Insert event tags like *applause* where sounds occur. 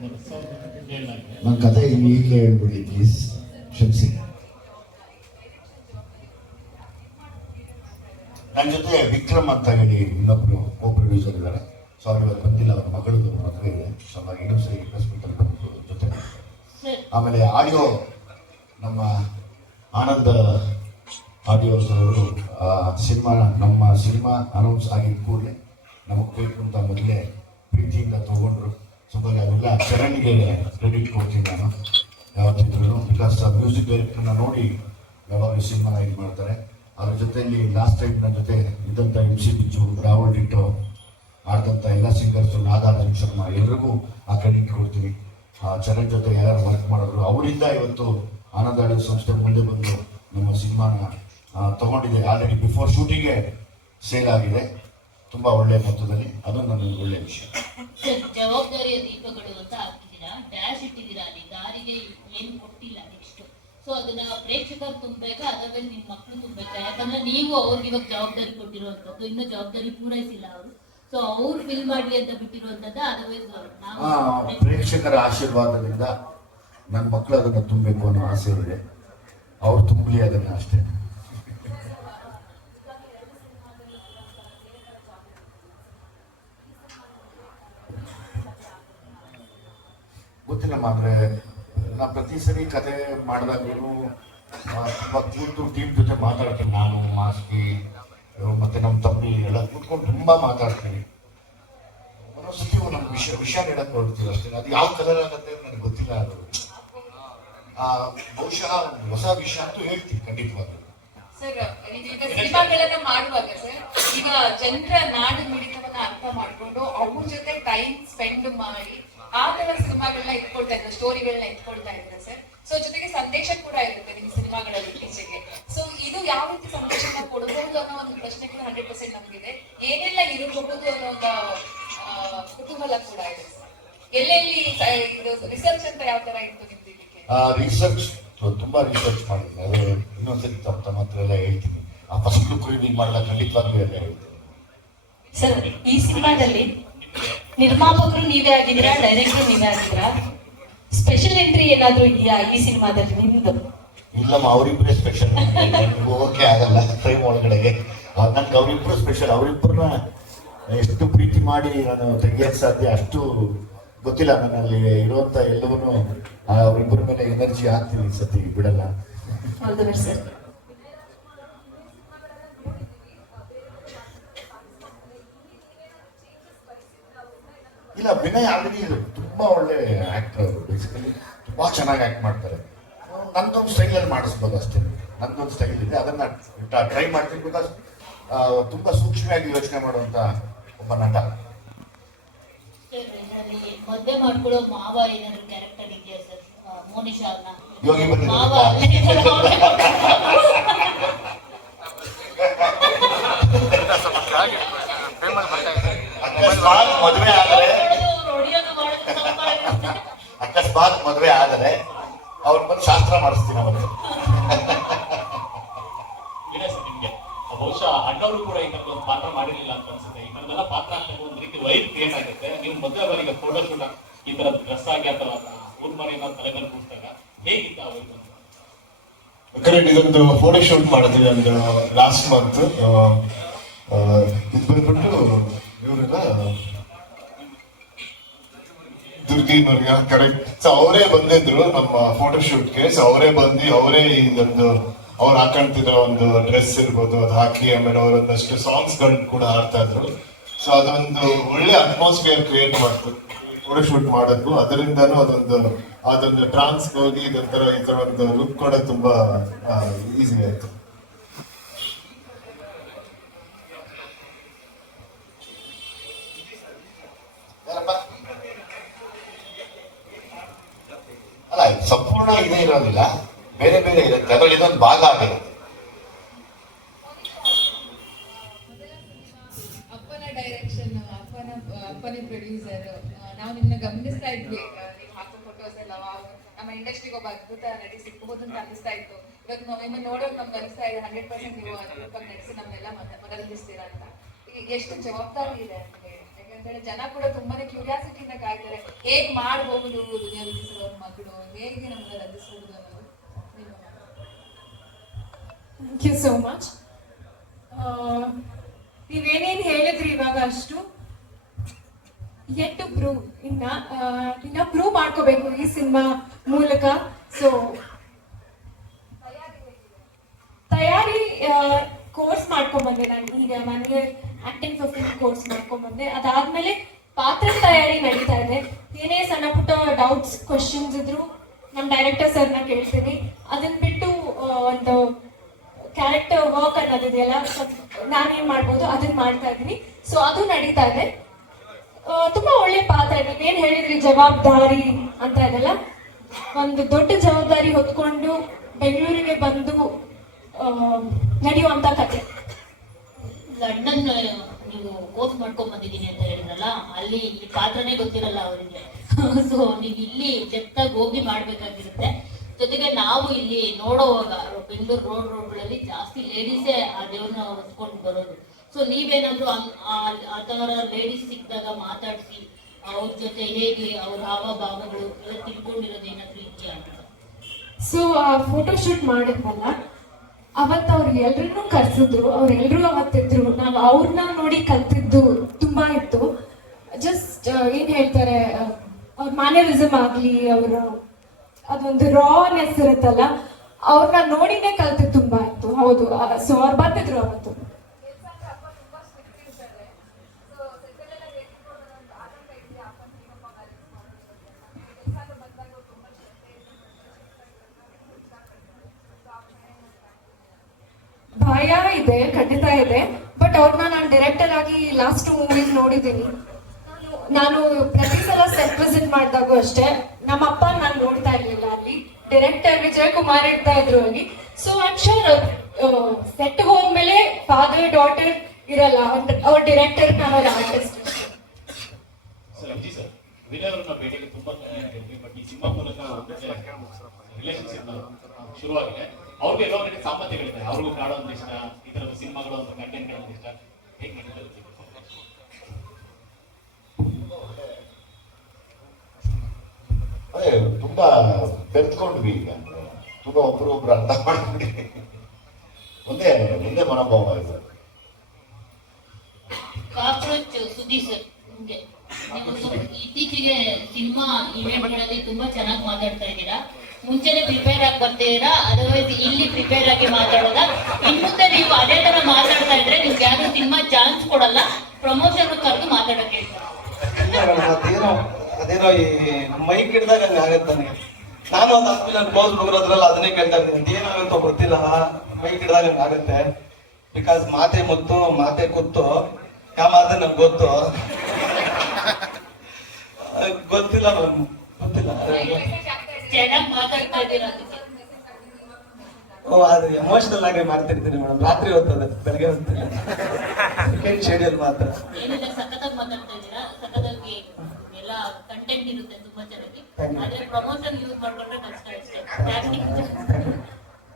ನನ್ನ ಕತೆ ಈಗಲೇ ಹೇಳ್ಬಿಡಿ ಪ್ಲೀಸ್ ಕ್ಷಮಿಸಿ. ನನ್ನ ಜೊತೆ ವಿಕ್ರಮ್ ಅಂತ ಹೇಳಿ ಇನ್ನೊಬ್ರು ಕೋ ಪ್ರೊಡ್ಯೂಸರ್ ಇದ್ದಾರೆ. ಸೊ ಅವ್ರು ಇವತ್ತು ಬಂದಿಲ್ಲ ಅವ್ರ ಮಗಳದು ಮದುವೆ ಇದೆ. ಸೊ ಹಾಗಾಗಿ ಇನ್ನೊಂದು ಸರಿ ಹಾಸ್ಪಿಟಲ್ ಜೊತೆ ಆಮೇಲೆ ಆಡಿಯೋ ನಮ್ಮ ಆನಂದ ಆಡಿಯೋಸ್ ಅವರು ಸಿನಿಮಾ, ನಮ್ಮ ಸಿನಿಮಾ ಅನೌನ್ಸ್ ಆಗಿದ ಕೂಡಲೇ ನಮಗೆ ಬೇಕು ಅಂತ ಮೊದಲೇ ಪ್ರೀತಿಯಿಂದ ತಗೊಂಡ್ರು. ಸೊ ಅವೆಲ್ಲ ಚರಣ್ಗೆ ಕ್ರೆಡಿಟ್ ಕೊಡ್ತೀನಿ ನಾನು. ಯಾವತ್ತಿದ್ರು ಬಿಕಾಸ್ ಮ್ಯೂಸಿಕ್ ಡೈರೆಕ್ಟರ್ನ ನೋಡಿ ಯಾವಾಗಲೂ ಸಿನಿಮಾನ ಇದು ಮಾಡ್ತಾರೆ. ಅದ್ರ ಜೊತೆಯಲ್ಲಿ ಲಾಸ್ಟ್ ಟೈಮ್ ನನ್ನ ಜೊತೆ ಇದ್ದಂಥ ಎಂ ಸಿ ಬಿಚ್ಚು ರಾಹುಲ್ ಡಿಟ್ಟು ಆಡಿದಂಥ ಎಲ್ಲ ಸಿಂಗರ್ಸು ನಾಗಾರ್ಜುನ ಶರ್ಮಾ, ಎಲ್ರಿಗೂ ಆ ಕ್ರೆಡಿಟ್ ಕೊಡ್ತೀನಿ. ಆ ಚರಣ್ ಜೊತೆ ಯಾರು ವರ್ಕ್ ಮಾಡಿದ್ರು, ಅವರಿಂದ ಇವತ್ತು ಆನಂದ ಆಡಿಯೋ ಸಂಸ್ಥೆ ಮುಂದೆ ಬಂದು ನಮ್ಮ ಸಿನಿಮಾನ ತಗೊಂಡಿದೆ. ಆಲ್ರೆಡಿ ಬಿಫೋರ್ ಶೂಟಿಂಗೇ ಸೇಲ್ ಆಗಿದೆ. ತುಂಬ ಒಳ್ಳೆಯ ಮೊತ್ತದಲ್ಲಿ. ಅದು ನನ್ನ ಒಳ್ಳೆಯ ವಿಷಯ. ಜವಾಬ್ದಾರಿಯ ದೀಪಗಳು ಅಂತ ಹಾಕಿದ್ದೀರಾ? ಡ್ಯಾಶ್ ಇಟ್ಟಿದ್ದೀರಾ? ಅಲ್ಲಿ ದಾರಿಗೆ ಏನು ಕೊಟ್ಟಿಲ್ಲ ನೆಕ್ಸ್ಟ್ ಸೊ ಅದನ್ನ ಪ್ರೇಕ್ಷಕರು ತುಂಬಬೇಕಾ? ಅದರಲ್ಲಿ ನಿಮ್ಮ ಮಕ್ಕಳು ತುಂಬಬೇಕಾ? ಯಾಕಂದ್ರೆ ನೀವು ಅವ್ರಿಗೆ ಇವಾಗ ಜವಾಬ್ದಾರಿ ಕೊಟ್ಟಿರುವಂತದ್ದು ಇನ್ನೂ ಜವಾಬ್ದಾರಿ ಪೂರೈಸಿಲ್ಲ ಅವರು. ಸೊ ಅವ್ರು ಫಿಲ್ ಮಾಡಿ ಅಂತ ಬಿಟ್ಟಿರುವಂತದ್ದು ಅದರ್ವೈಸ್ ನಾವು ಪ್ರೇಕ್ಷಕರ ಆಶೀರ್ವಾದದಿಂದ ನನ್ನ ಮಕ್ಕಳು ಅದನ್ನ ತುಂಬಬೇಕು ಅನ್ನೋ ಆಸೆ ಇದೆ. ಅವ್ರು ತುಂಬಲಿ ಅದನ್ನ ಅಷ್ಟೇ. ಅಂದ್ರೆ, ನಾ ಪ್ರತಿ ಸರಿ ಕತೆ ಮಾಡಿದಾಗ್ಲೂ ತುಂಬ ಕೂತು ಟೀಮ್ ಜೊತೆ ಮಾತಾಡ್ತೀನಿ ನಾನು, ಮಾಸ್ತಿ ಮತ್ತೆ ನಮ್ಮ ತಮ್ಮಿ ಎಲ್ಲ ಕೂತ್ಕೊಂಡು ತುಂಬಾ ಮಾತಾಡ್ತೀನಿ. ಒಂದೊಂದ್ಸತಿ ನಮ್ಮ ವಿಷಯ ವಿಷಯ ನೀಡಕ್ ಹೊರಡ್ತೀವಿ ಅಷ್ಟೇ. ಅದು ಯಾವ ಕಲರ್ ಆಗತ್ತೆ ನನಗೆ ಗೊತ್ತಿಲ್ಲ ಅದು. ಬಹುಶಃ ಹೊಸ ವಿಷಯ ಅಂತೂ ಹೇಳ್ತೀನಿ ಖಂಡಿತವಾಗ್ಲೂ. ಸರ್ ಮಾಡುವಾಗ ಸರ್ ಈಗ ಜನರ ನಾಡು ಮಿಡಿತವನ್ನ ಅರ್ಥ ಮಾಡ್ಕೊಂಡು ಅವ್ರ ಜೊತೆ ಟೈಮ್ ಸ್ಪೆಂಡ್ ಮಾಡಿ ಆ ತರ ಸಿನಿಮಾಗಳನ್ನ ಇಟ್ಕೊಳ್ತಾ ಇದ್ದಾರೆ ಸ್ಟೋರಿಗಳನ್ನ ಇಟ್ಕೊಳ್ತಾ ಇದ್ದಾರೆ ಸರ್. ಸೊ ಜೊತೆಗೆ ಸಂದೇಶ ಕೂಡ ಇರುತ್ತೆ ನಿಮ್ಮ ಸಿನಿಮಾಗಳಲ್ಲಿ ಇತ್ತೀಚೆಗೆ. ಸೊ ಇದು ಯಾವ ರೀತಿ ಸಂದೇಶನ ಕೊಡಬಹುದು ಅನ್ನೋ ಒಂದು ಪ್ರಶ್ನೆ ಕೂಡ ಹಂಡ್ರೆಡ್ ಪರ್ಸೆಂಟ್ ನಮ್ಗಿದೆ. ಏನೆಲ್ಲ ಇರಬಹುದು ಅನ್ನೋ ಒಂದು ಆ, ಕುತೂಹಲ ಕೂಡ ಇದೆ ಸರ್. ಎಲ್ಲೆಲ್ಲಿ ರಿಸರ್ಚ್ ಅಂತ ಯಾವ ತರ ಇತ್ತು ನಿಮ್ದು ರಿಸರ್ಚ್ ತುಂಬಾ ರಿಸರ್ಚ್ ಮಾಡಿದ್ದೆ. ಅದು ಇನ್ನೊಂದ್ಸರಿ ತಮ್ಮ ತಮ್ಮ ಹತ್ರ ಎಲ್ಲ ಹೇಳ್ತೀನಿ. ಆ ಫಸ್ಟ್ ಲುಕ್ ರಿವೀಲ್ ಮಾಡಲ್ಲ ಖಂಡಿತವಾಗ್ಲೂ ಎಲ್ಲ ಹೇಳ್ತೀನಿ. ಸರ್ ಈ ಸಿನಿಮಾದಲ್ಲಿ ನಿರ್ಮಾಪಕರು ನೀವೇ ಆಗಿದ್ದೀರಾ ಡೈರೆಕ್ಟರ್ ನೀವೇ ಆಗಿದ್ದೀರಾ? ಸ್ಪೆಷಲ್ ಎಂಟ್ರಿ ಏನಾದ್ರೂ ಇದೆಯಾ ಈ ಸಿನಿಮಾದಲ್ಲಿ ನಿಮ್ದು? ಇಲ್ಲಮ್ಮ ಅವರಿಬ್ಬರೇ ಸ್ಪೆಷಲ್ ಹೋಗೋಕೆ ಆಗಲ್ಲ ಫ್ರೇಮ್ ಒಳಗಡೆಗೆ. ನನ್ಗೆ ಅವರಿಬ್ಬರು ಸ್ಪೆಷಲ್ ಅವರಿಬ್ಬರನ್ನ ಎಷ್ಟು ಪ್ರೀತಿ ಮಾಡಿ ನಾನು ತೆಗಿಯಕ್ಕೆ ಸಾಧ್ಯ ಅಷ್ಟು ಗೊತ್ತಿಲ್ಲ ನನ್ನಲ್ಲಿ ಇರುವಂತ ಎಲ್ಲವನ್ನೂ ಅವರಿಬ್ಬರ ಮೇಲೆ ಎನರ್ಜಿ ಹಾಕ್ತೀನಿ ಸತಿ ಬಿಡಲ್ಲ. ಇಲ್ಲ ವಿನಯ್ ಆಲ್ರೆಡಿ ತುಂಬಾ ಒಳ್ಳೆ ಆಕ್ಟರ್ ಅವರು. ಬೇಸಿಕಲಿ ತುಂಬಾ ಚೆನ್ನಾಗಿ ಆಕ್ಟ್ ಮಾಡ್ತಾರೆ. ನಂದೊಂದು ಸ್ಟೈಲಲ್ಲಿ ಮಾಡಿಸ್ಬೋದು ಅಷ್ಟೇ. ನಂದೊಂದು ಸ್ಟೈಲ್ ಇದೆ. ಅದನ್ನ ಟ್ರೈ ಮಾಡ್ತೀನಿ ಬಿಕಾಸ್ ತುಂಬಾ ಸೂಕ್ಷ್ಮವಾಗಿ ಯೋಚನೆ ಮಾಡುವಂತ ಒಬ್ಬ ನಟ. ಮದ್ವೆ ಮಾಡ್ಕೊಳ್ಳೋ ಮಾವ ಏನಾದ್ರು ಕ್ಯಾರೆಕ್ಟರ್ ಇದೆಯಾ ಸರ್? ಮೋನಿಶಾ ಅವ್ರನ್ನ? ಯೋಗಿ. ಮಾವ. *laughs* ಮದುವೆ ಆದರೆ ಅಕಸ್ಮಾತ್ ಮದುವೆ ಆದರೆ ಅವ್ರ ಬಂದು ಶಾಸ್ತ್ರ ಮಾಡಿಸ್ತೀನಿ ನಿಮ್ಗೆ. ಬಹುಶಃ ಅಣ್ಣವರು ಕೂಡ ಈ ತರದ ಪಾತ್ರ ಮಾಡಿರಲಿಲ್ಲ ಅಂತ ಅನ್ಸುತ್ತೆ. ಪಾತ್ರ ಹಾಕಿದಾಗ ಒಂದು ರೀತಿ ವೈರ್ ಕ್ರಿಯೇಟ್ ಆಗುತ್ತೆ. ನೀವು ಮದುವೆ ಅವರಿಗೆ ಫೋಟೋ ಶೂಟ್ ಈ ತರ ಡ್ರೆಸ್ ಆಗಿ ಅಥವಾ ಊರ್ ಮನೆಯಿಂದ ತಲೆ ಮೇಲೆ ಕೂರ್ತಾಗ ಹೇಗಿತ್ತು ಆ ವೈರ್ ಕರೆಕ್ಟ್ ಇದೊಂದು ಫೋಟೋ ಶೂಟ್ ಮಾಡಿದ್ವಿ ಒಂದು ಲಾಸ್ಟ್ ಮಂತ್ ಇದು ಬಂದ್ಬಿಟ್ಟು ಇವರೆಲ್ಲ ದುರ್ಗಿನವ್ರಿಗೆ ಕರೆಕ್ಟ್ ಸೊ ಅವರೇ ಬಂದಿದ್ರು ನಮ್ಮ ಫೋಟೋ ಶೂಟ್ಗೆ ಸೊ ಅವರೇ ಬಂದು, ಅವರೇ ಇದೊಂದು ಅವ್ರು ಹಾಕೊಂತಿರೋ ಒಂದು ಡ್ರೆಸ್ ಇರ್ಬೋದು, ಅದು ಹಾಕಿ, ಆಮೇಲೆ ಅವರೊಂದಷ್ಟು ಸಾಂಗ್ಸ್ ಗಳನ್ನ ಕೂಡ ಹಾಡ್ತಾ ಇದ್ರು. ಸೊ ಅದೊಂದು ಒಳ್ಳೆ ಅಟ್ಮಾಸ್ಫಿಯರ್ ಕ್ರಿಯೇಟ್ ಮಾಡ್ತು. ಫೋಟೋಶೂಟ್ ಮಾಡೋದು. ಅದರಿಂದನೂ ಅದೊಂದು ಅದೊಂದು ಟ್ರಾನ್ಸ್ ಹೋಗಿ ಇದೊಂಥರ ಈ ತರ ಒಂದು ಲುಕ್ ಕೂಡ ತುಂಬಾ ಈಸಿ ಆಯ್ತು ಯಾರಪ್ಪ? ಅಲ್ಲ ಇದು ಸಂಪೂರ್ಣ ಇದೇ ಇರೋದಿಲ್ಲ ಬೇರೆ ಬೇರೆ ಇರುತ್ತೆ ಅದರಲ್ಲಿ ಇದೊಂದು ಭಾಗ ನಿಮ್ಮನ್ನ ಗಮನಿಸ್ತಾ ಇದ್ವಿ. ಹಾಕೋ ಫೋಟೋಸ್ ನಮ್ಮ ಒಬ್ಬ ಸಿಕ್ಕಬಹುದು ಅಂತ ಅನಿಸ್ತಾ ಇತ್ತು. ನಾವು ನೋಡೋಕೆ ನಮ್ಗೆ ಅನಿಸ್ತಾ ಇದೆ ಹಂಡ್ರೆಡ್ ಪರ್ಸೆಂಟ್ ನೀವು ನಮ್ಮೆಲ್ಲ ಅಂತ. ಎಷ್ಟು ಜವಾಬ್ದಾರಿ ಇದೆ ಅಂತ ಯಾಕಂದ್ರೆ ಜನ ಕೂಡ ತುಂಬಾನೇ ಕ್ಯೂರಿಯಾಸಿಟಿಯಿಂದ ಕಾಯ್ತಾರೆ, ಹೇಗ್ ಮಾಡಬಹುದು ಮಗಳು, ಹೇಗೆ ನಮ್ಗೆ ರಚಿಸಬಹುದು ನಿಮ್ಮ ಥ್ಯಾಂಕ್ ಯು ಸೋ ಮಚ್ ನೀವೇನೇನು ಹೇಳಿದ್ರಿ ಇವಾಗ ಅಷ್ಟು? ಎಟ್ಟು ಪ್ರೂವ್ ಇನ್ನ ಇನ್ನ ಪ್ರೂವ್ ಮಾಡ್ಕೋಬೇಕು ಈ ಸಿನಿಮಾ ಮೂಲಕ. ಸೊ ತಯಾರಿ ಕೋರ್ಸ್ ಮಾಡ್ಕೊಂಡ್ಬಂದೆ ನಾನು. ಈಗ ನನಗೆ ಆಕ್ಟಿಂಗ್ ಫಿಫ್ಟೀನ್ ಕೋರ್ಸ್ ಮಾಡ್ಕೊಂಡ್ಬಂದೆ ಅದಾದ್ಮೇಲೆ ಪಾತ್ರ ತಯಾರಿ ನಡೀತಾ ಇದೆ. ಏನೇ ಸಣ್ಣ ಪುಟ್ಟ ಡೌಟ್ಸ್ ಕ್ವಶನ್ಸ್ ಇದ್ರು ನಮ್ಮ ಡೈರೆಕ್ಟರ್ ಸರ್ನ ಕೇಳ್ತೀನಿ. ಅದನ್ನ ಬಿಟ್ಟು ಒಂದು ಕ್ಯಾರೆಕ್ಟರ್ ವರ್ಕ್ ಅನ್ನೋದಿದೆಯಲ್ಲ ನಾನೇನ್ ಮಾಡ್ಬೋದು ಅದನ್ನ ಮಾಡ್ತಾ ಇದ್ದೀನಿ. ಸೊ ಅದು ನಡೀತಾ ಇದೆ. ತುಂಬಾ ಒಳ್ಳೆ ಪಾತ್ರ ಇದೆ. ಏನ್ ಹೇಳಿದ್ರಿ ಜವಾಬ್ದಾರಿ ಅಂತ ಇದೆಲ್ಲ? ಒಂದು ದೊಡ್ಡ ಜವಾಬ್ದಾರಿ ಹೊತ್ಕೊಂಡು ಬೆಂಗಳೂರಿಗೆ ಬಂದು ನಡೆಯುವಂತ ಕತೆ ಲಂಡನ್ ನೀವು ಕೋರ್ಸ್ ಮಾಡ್ಕೊಂಡ್ ಬಂದಿದ್ದೀನಿ ಅಂತ ಹೇಳಿದ್ರಲ್ಲ, ಅಲ್ಲಿ ಪಾತ್ರನೇ ಗೊತ್ತಿರಲ್ಲ ಅವರಿಗೆ. *laughs* ಸೊ ನೀವು ಇಲ್ಲಿ ಚೆತ್ತಾಗಿ ಹೋಗಿ ಮಾಡ್ಬೇಕಾಗಿರುತ್ತೆ. ಜೊತೆಗೆ ನಾವು ಇಲ್ಲಿ ನೋಡೋವಾಗ ಬೆಂಗಳೂರು ರೋಡ್ ರೋಡ್ಗಳಲ್ಲಿ ಜಾಸ್ತಿ ಲೇಡೀಸೇ ಆ ದೇವ್ರನ್ನ ಹೊತ್ಕೊಂಡು ಬರೋದು. ಸೊ ನೀವೇನಾದ್ರೂ ಆ- ಥರ ಲೇಡೀಸ್ ಸಿಕ್ಕಿದಾಗ ಮಾತಾಡಿಸಿ, ಅವ್ರ ಜೊತೆ ಹೇಗೆ ಅವ್ರ ಹಾವ ಭಾವಗಳು ಎಲ್ಲ ತಿಳ್ಕೊಂಡಿರೋದು ಏನಾದ್ರು ಇದೆಯಾ ಅಂತ? ಸೊ ಆ ಫೋಟೋ ಶೂಟ್ ಮಾಡಿದ್ವಲ್ಲ, ಅವತ್ತು ಅವ್ರು ಎಲ್ರನ್ನೂ ಕರ್ಸಿದ್ರು ಅವ್ರೆಲ್ರೂ ಅವತ್ತಿದ್ರು, ನಾವು ಅವ್ರನ್ನ ನೋಡಿ ಕಲ್ತಿದ್ದು ತುಂಬಾ ಇತ್ತು. ಜಸ್ಟ್ ಏನ್ ಹೇಳ್ತಾರೆ ಅವ್ರ ಮ್ಯಾನರಿಸಮ್ ಆಗ್ಲಿ, ಅವರ ಅದೊಂದು ರಾನೆಸ್ ಇರುತ್ತಲ್ಲ ಅವ್ರನ್ನ ನೋಡಿನೇ ಕಲ್ತಿದ್ದು ತುಂಬಾ ಇತ್ತು. ಹೌದು ಸೊ ಅವ್ರು ಬರ್ತಿದ್ರು ಅವತ್ತು. ಭಯ ಇದೆ, ಖಂಡಿತ ಇದೆ ಬಟ್ ಅವ್ರನ್ನ ನಾನು ಡೈರೆಕ್ಟರ್ ಆಗಿ ಲಾಸ್ಟ್ ಮೂವೀಸ್ ನೋಡಿದ್ದೀನಿ ನಾನು- ನಾನು ಪ್ರತಿ ಸಲ ಸೆಟ್ ವಿಸಿಟ್ ಮಾಡಿದಾಗೂ ಅಷ್ಟೇ ನಮ್ಮ ಅಪ್ಪ ನಾನು ನೋಡ್ತಾ ಇರ್ಲಿಲ್ಲ ಅಲ್ಲಿ ಡೈರೆಕ್ಟರ್ ಮಾರಾಡ್ತಾ ಇದ್ರು ಅಲ್ಲಿ. ಸೊ ಐಮ್ ಶೋರ್ ಸೆಟ್ ಹೋದ್ಮೇಲೆ ಫಾದರ್ ಡಾಟರ್ ಇರಲ್ಲ ಅವ್ರ ಡೈರೆಕ್ಟರ್ ನಾನು ಅವ್ರ ಆರ್ಟಿಸ್ಟ್ ಶುರುವಾಗಿದೆ. ಅವ್ರಿಗೆ ಎಲ್ಲೋ ರೀತಿ ಸಾಮರ್ಥ್ಯಗಳಿದೆ. ಅವ್ರಿಗೂ ಕಾಡೋ ಒಂದು ಇಷ್ಟ ಈ ತರದ ಸಿನಿಮಾಗಳು ಕಂಟೆಂಟ್ಗಳು ಒಂದು ಇಷ್ಟ. ಹೇಗೆ ನಡೀತದೆ ಅದೇ ತುಂಬಾ ಬೆರ್ತ್ಕೊಂಡ್ವಿ ಈಗ. ತುಂಬಾ ಒಬ್ರು ಒಬ್ರು ಅರ್ಥ ಮಾಡ್ಕೊಂಡ್ವಿ ಮುಂದೆ ಒಂದೇ ಮನೋಭಾವ ಇದೆ. ಕಾಕ್ರೋಚ್ ಸುದ್ದಿ ಸರ್ ನಿಮ್ಗೆ. ನೀವು ಸ್ವಲ್ಪ ಇತ್ತೀಚೆಗೆ ಸಿನಿಮಾ ಇವೆಂಟ್ಗಳಲ್ಲಿ ತುಂಬಾ ಚೆನ್ನಾಗಿ ಮಾತಾಡ್ತಾ ಇದ್ದೀರಾ? ಮುಂಚೆನೆ ಪ್ರಿಪೇರ್ ಆಗಿ ಬರ್ತೀರಾ ಅದರ್ವೈಸ್ ಇಲ್ಲಿ ಪ್ರಿಪೇರ್ ಆಗಿ ಮಾತಾಡೋದ? ಇನ್ ಮುಂದೆ ನೀವು ಅದೇ ತರ ಮಾತಾಡ್ತಾ ಇದ್ರೆ ನಿಮ್ಗೆ ಯಾರು ಸಿನಿಮಾ ಚಾನ್ಸ್ ಕೊಡಲ್ಲ. ಪ್ರಮೋಷನ್ ಕರೆದು ಮಾತಾಡೋಕೆ ಹೇಳ್ತಾರೆ. ಇಲ್ಲ ಮೇಡಮ್ ಅದೇನೋ ಅದೇನೋ ಈ ಮೈಕ್ ಹಿಡ್ದಾಗ ಹಂಗ ಆಗತ್ತೆ ನನಗೆ. ನಾನು ಒಂದು ಆದ್ಮೇಲೆ ಕ್ಲೋಸ್ ಅದ್ರಲ್ಲಿ ಅದನ್ನೇ ಕೇಳ್ತಾ ಇದ್ದೀನಿ. ಏನಾಗುತ್ತೋ ಗೊತ್ತಿಲ್ಲ. ಮೈಕ್ ಹಿಡಿದಾಗ ಆಗುತ್ತೆ. ಬಿಕಾಸ್ ಮಾತೆ ಮುತ್ತು ಮಾತೆ ಕುತ್ತು. ಯಾವ ಮಾತೆ ನಂಗೆ ಗೊತ್ತು. ಗೊತ್ತಿಲ್ಲ ಮೇಡಮ್ ಗೊತ್ತಿಲ್ಲ. ಓ ಅದು ಎಮೋಷನಲ್ ಆಗಿ ಮಾಡ್ತಿರ್ತೀನಿ ಮೇಡಮ್. ರಾತ್ರಿ ಹೊತ್ತದ ಬೆಳಗ್ಗೆ ಹೊತ್ತಿಲ್ಲ ಸೆಕೆಂಡ್ ಶೇಡಿಯಲ್ಲಿ ಮಾತ್ರ ಏನಿಲ್ಲ ಸಖತ್ತಾಗಿ ಮಾತಾಡ್ತಾ ಇದ್ದೀರಾ ಸಖತ್ತಾಗಿ ಎಲ್ಲ ಕಂಟೆಂಟ್ ಇರುತ್ತೆ ತುಂಬಾ ಚೆನ್ನಾಗಿ ಆದ್ರೆ ಪ್ರಮೋಷನ್ ಯೂಸ್ ಮಾಡ್ಕೊಂಡ್ರೆ ಕಷ್ಟ ಅಷ್ಟೇ Tactics ಜಾಸ್ತಿ.